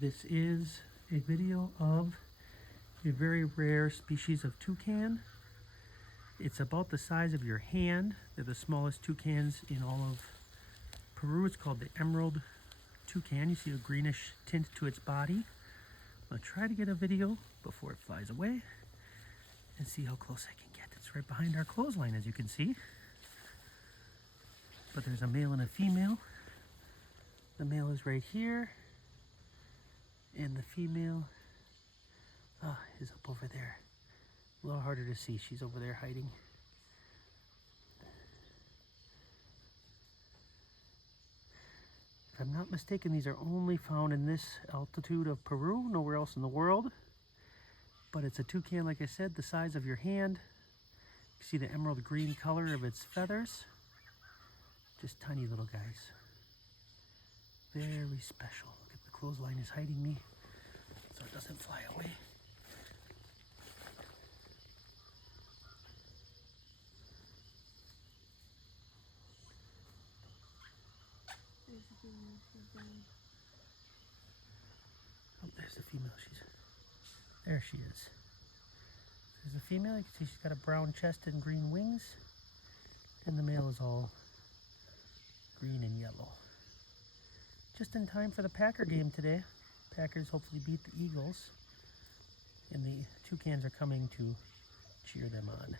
This is a video of a very rare species of toucan. It's about the size of your hand. They're the smallest toucans in all of Peru. It's called the emerald toucan. You see a greenish tint to its body. I'm going to try to get a video before it flies away and see how close I can get. It's right behind our clothesline, as you can see. But there's a male and a female. The male is right here, and the female is up over there. A little harder to see. She's over there hiding. If I'm not mistaken, these are only found in this altitude of Peru, nowhere else in the world. But it's a toucan, like I said, the size of your hand. You see the emerald green color of its feathers. Just tiny little guys. Very special. Look at the clothesline is hiding me so it doesn't fly away. Oh, there's the female. There she is. There's the female. You can see she's got a brown chest and green wings. And the male is all green and yellow. Just in time for the Packer game today. Packers hopefully beat the Eagles. And the Toucans are coming to cheer them on.